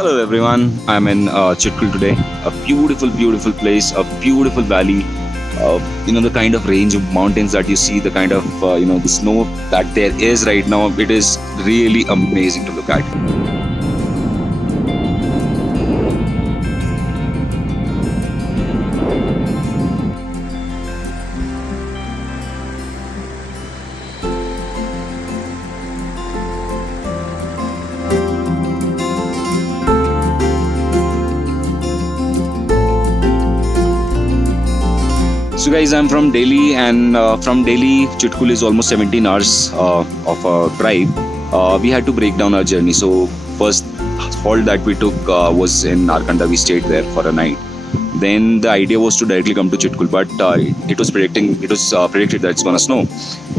Hello everyone, I'm in Chitkul today. A beautiful, beautiful place, a beautiful valley. The kind of range of mountains that you see, the kind of the snow that there is right now. It is really amazing to look at. So guys, I'm from Delhi, and from Delhi, Chitkul is almost 17 hours of a drive. We had to break down our journey. So first halt that we took was in Narkanda. We stayed there for a night. Then the idea was to directly come to Chitkul, but it was predicted that it's gonna snow.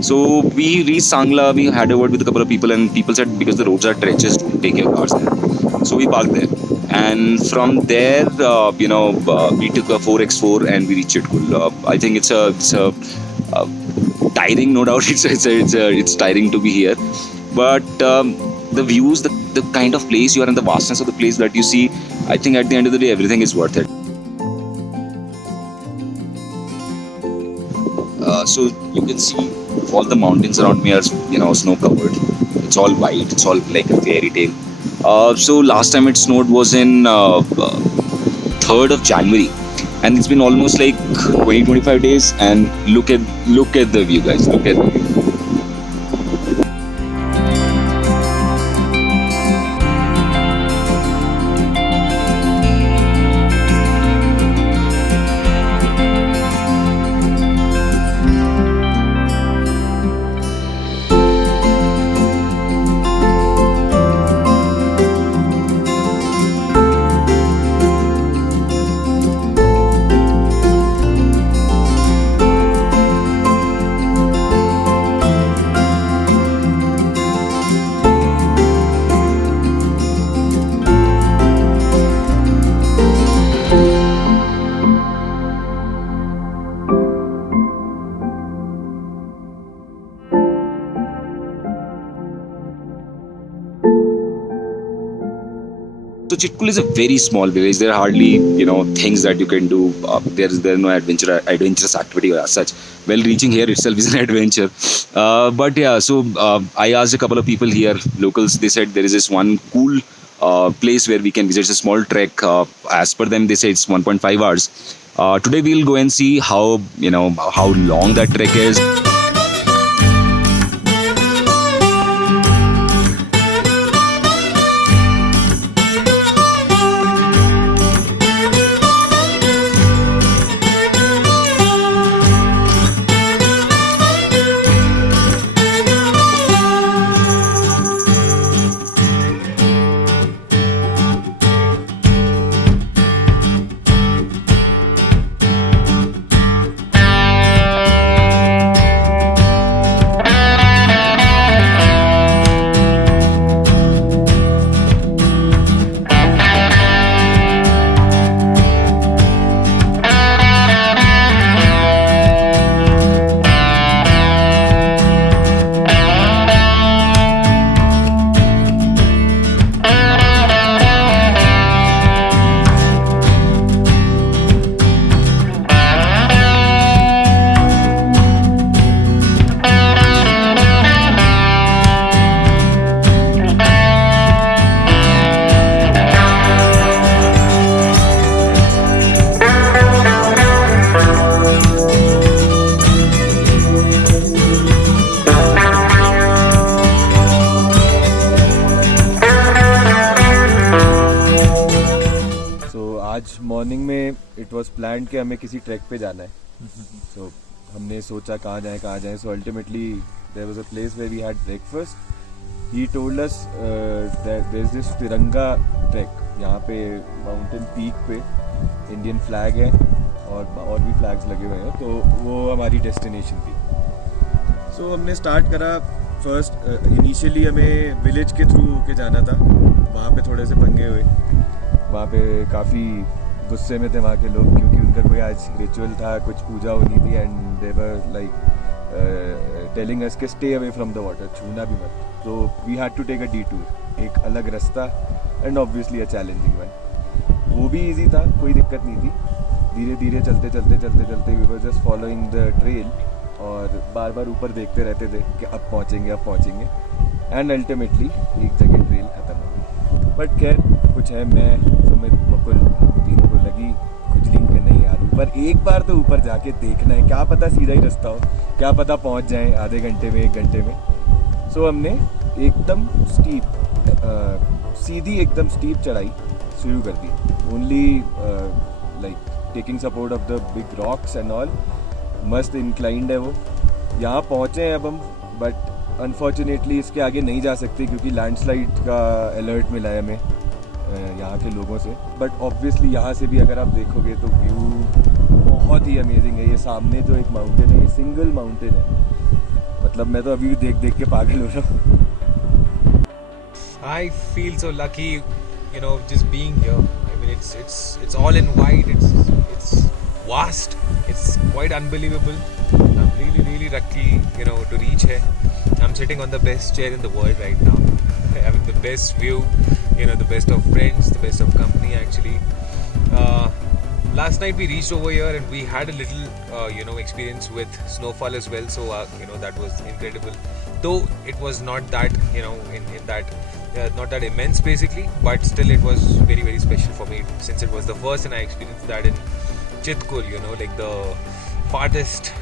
So we reached Sangla. We had a word with a couple of people, and people said because the roads are treacherous, don't take your cars there. So we parked there, and from there, we took a 4x4 and we reached Chitkul. I think it's a uh, tiring, no doubt. It's tiring to be here, but the views, the kind of place you are, and the vastness of the place that you see, I think at the end of the day, everything is worth it. So you can see all the mountains around me are snow covered. It's all white. It's all like a fairy tale. So last time it snowed was in 3rd of January, and it's been almost like 20-25 days. And look at the view, guys. Look at the view. So Chitkul is a very small village. There are hardly things that you can do. There are no adventurous activity as such. Well, reaching here itself is an adventure. But yeah, so I asked a couple of people here, locals. They said there is this one cool place where we can visit. It's a small trek. As per them, they say it's 1.5 hours. Today we'll go and see how long that trek is. आज morning में it was planned कि हमें किसी track पे जाना है. सो हमने सोचा कहाँ जाएं. So ultimately there was a place where we had breakfast. He told us there is this Tiranga track. यहाँ पे माउंटेन पीक पे इंडियन फ्लैग है और भी फ्लैग्स लगे हुए हैं. तो वो हमारी डेस्टिनेशन थी. सो हमने स्टार्ट करा. फर्स्ट इनिशियली हमें विलेज के थ्रू होके जाना था. वहाँ पे थोड़े से पंगे हुए. वहाँ पे काफ़ी गुस्से में थे वहाँ के लोग क्योंकि उनका कोई आज रिचुअल था, कुछ पूजा होनी थी and they were like telling us के stay away from the water, छूना भी मत. तो we had to take a detour, एक अलग रास्ता and obviously a challenging one. वो भी इजी था, कोई दिक्कत नहीं थी. धीरे धीरे चलते we were just following the trail और बार बार ऊपर देखते रहते थे कि अब पहुँचेंगे एंड अल्टीमेटली एक जगह ट्रेल ख़त्म हो गई. बट खैर कुछ है, मैं सुमित मुकुल हम तीनों को लगी खुजलिंग के नहीं यार ऊपर एक बार तो ऊपर जाके देखना है, क्या पता सीधा ही रास्ता हो, क्या पता पहुंच जाएं आधे घंटे में 1 घंटे में. सो हमने एकदम सीधी एकदम स्टीप चढ़ाई शुरू कर दी. Only like taking support of the big rocks and all. मस्त इंक्लाइंड है वो. यहाँ पहुँचे हैं अब हम, बट अनफॉर्चुनेटली इसके आगे नहीं जा सकते क्योंकि लैंडस्लाइड का अलर्ट मिला है हमें यहाँ के लोगों से. बट ऑब्वियसली यहाँ से भी अगर आप देखोगे तो व्यू बहुत ही अमेजिंग है. ये सामने जो एक माउंटेन है, ये सिंगल माउंटेन है. मतलब मैं तो अभी भी देख के पागल हो रहा हूँ. I feel so lucky, you know, just being here. I mean, it's all in white. It's vast. It's quite unbelievable. I'm really lucky, you know, to reach here. I'm sitting on the best chair in the world right now. Having the best view, you know, the best of friends, the best of company actually. Last night we reached over here and we had a little, you know, experience with snowfall as well. So, you know, that was incredible. Though it was not that, you know, in that, not that immense basically, but still it was very special for me since it was the first and I experienced that in Chitkul, you know, like the farthest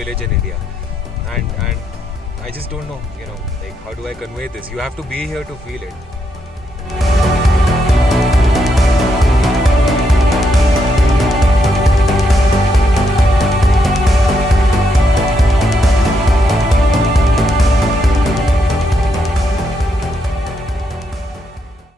village in India. And I just don't know, you know, like how do I convey this? You have to be here to feel it.